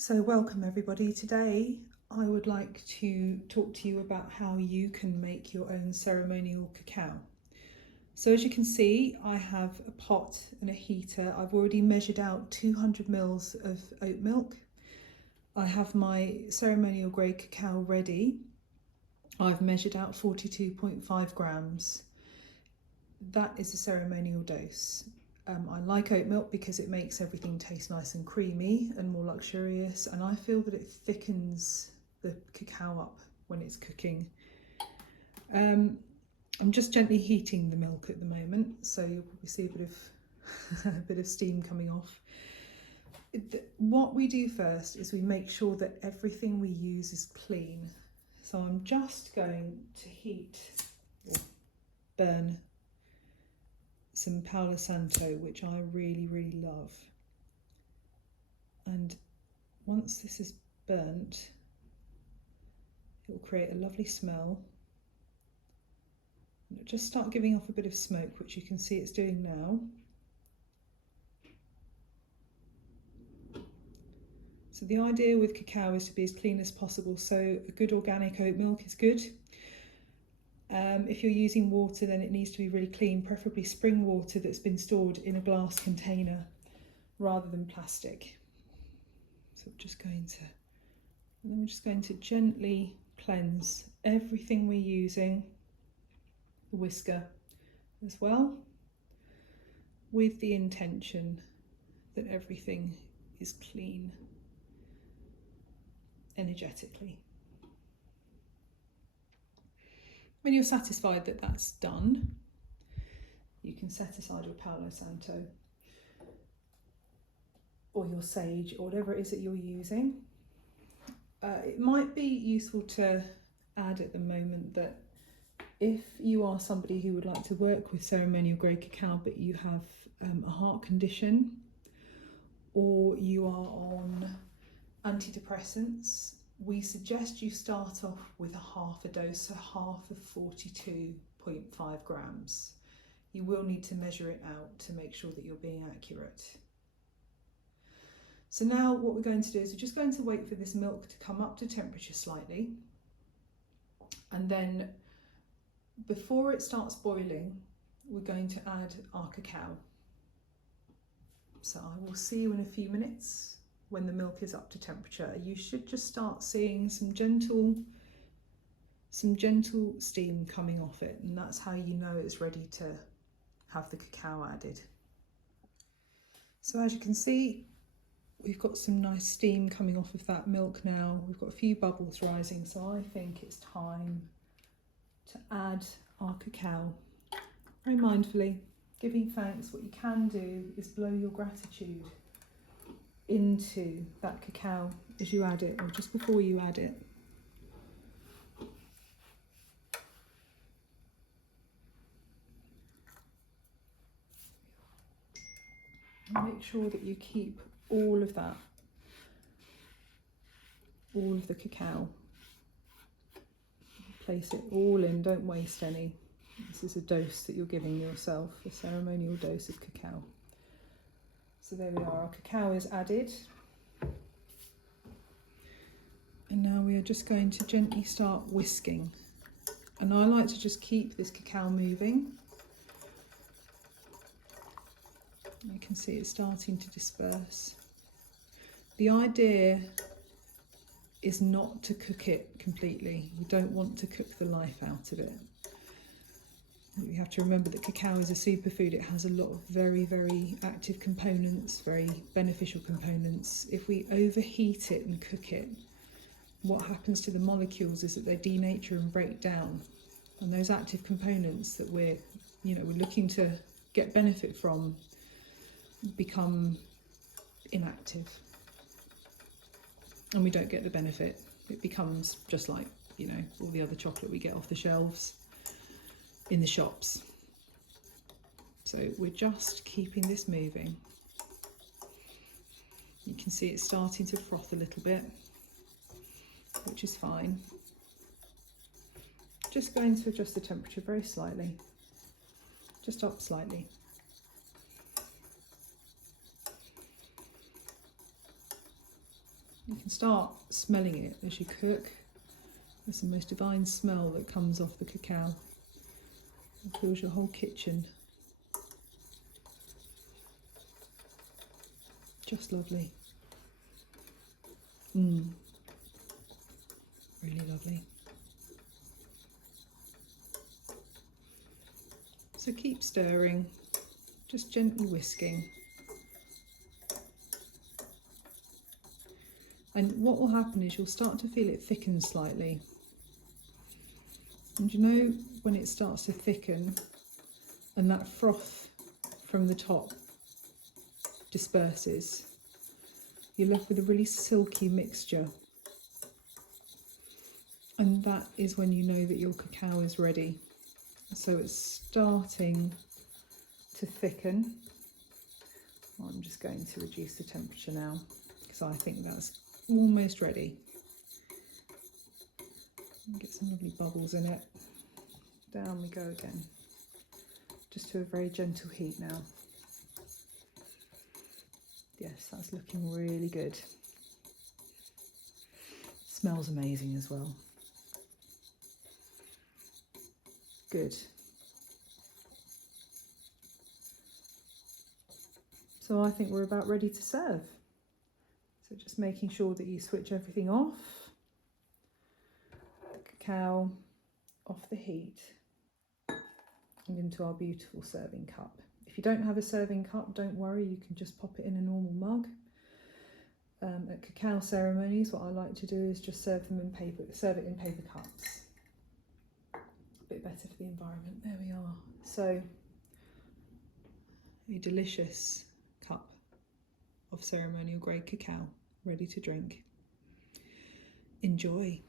So welcome everybody. Today I would like to talk to you about how you can make your own ceremonial cacao. So as you can see, I have a pot and a heater. I've already measured out 200 mils of oat milk. I have my ceremonial grade cacao ready. I've measured out 42.5 grams. That is a ceremonial dose. I like oat milk because it makes everything taste nice and creamy and more luxurious, and I feel that it thickens the cacao up when it's cooking. I'm just gently heating the milk at the moment, so you'll probably see a bit of a bit of steam coming off. What we do first is we make sure that everything we use is clean. So I'm just going to heat or burn some Palo Santo, which I really love. And once this is burnt, it will create a lovely smell. And it'll just start giving off a bit of smoke, which you can see it's doing now. So the idea with cacao is to be as clean as possible, so a good organic oat milk is good. If you're using water, then it needs to be really clean, preferably spring water that's been stored in a glass container rather than plastic. So we're just going to gently cleanse everything we're using, the whisker as well, with the intention that everything is clean energetically. When you're satisfied that that's done, you can set aside your Palo Santo or your sage or whatever it is that you're using. It might be useful to add at the moment that if you are somebody who would like to work with ceremonial grade cacao but you have a heart condition, or you are on antidepressants, we suggest you start off with half a dose, so half of 42.5 grams. You will need to measure it out to make sure that you're being accurate. So now what we're going to do is we're just going to wait for this milk to come up to temperature slightly, and then before it starts boiling, we're going to add our cacao. So I will see you in a few minutes. When the milk is up to temperature, you should just start seeing some gentle steam coming off it, and that's how you know it's ready to have the cacao added. So as you can see, we've got some nice steam coming off of that milk now. We've got a few bubbles rising, so I think it's time to add our cacao. Very mindfully, giving thanks. What you can do is blow your gratitude into that cacao as you add it, or just before you add it. And make sure that you keep all of that, all of the cacao. Place it all in, don't waste any. This is a dose that you're giving yourself, a ceremonial dose of cacao. So there we are, our cacao is added. And now we are just going to gently start whisking. And I like to just keep this cacao moving. You can see it's starting to disperse. The idea is not to cook it completely. You don't want to cook the life out of it. You have to remember that cacao is a superfood. It has a lot of very active components, very beneficial components. If we overheat it and cook it, what happens to the molecules is that they denature and break down, and those active components that we're looking to get benefit from become inactive, and we don't get the benefit. It becomes just like all the other chocolate we get off the shelves in the shops. So we're just keeping this moving. You can see it's starting to froth a little bit, which is fine. Just going to adjust the temperature very slightly, just up slightly. You can start smelling it as you cook. It's the most divine smell that comes off the cacao. It fills your whole kitchen. Just lovely. Really lovely. So keep stirring, just gently whisking. And what will happen is you'll start to feel it thicken slightly. And you know when it starts to thicken and that froth from the top disperses, you're left with a really silky mixture. And that is when you know that your cacao is ready. So it's starting to thicken. I'm just going to reduce the temperature now because I think that's almost ready. Get some lovely bubbles in it. Down we go again. Just to a very gentle heat now. Yes, that's looking really good. Smells amazing as well. Good. So I think we're about ready to serve. So just making sure that you switch everything off. The cacao off the heat and into our beautiful serving cup. If you don't have a serving cup, don't worry, you can just pop it in a normal mug. At cacao ceremonies, what I like to do is just serve it in paper cups. A bit better for the environment. There we are. So a delicious cup of ceremonial grade cacao ready to drink. Enjoy.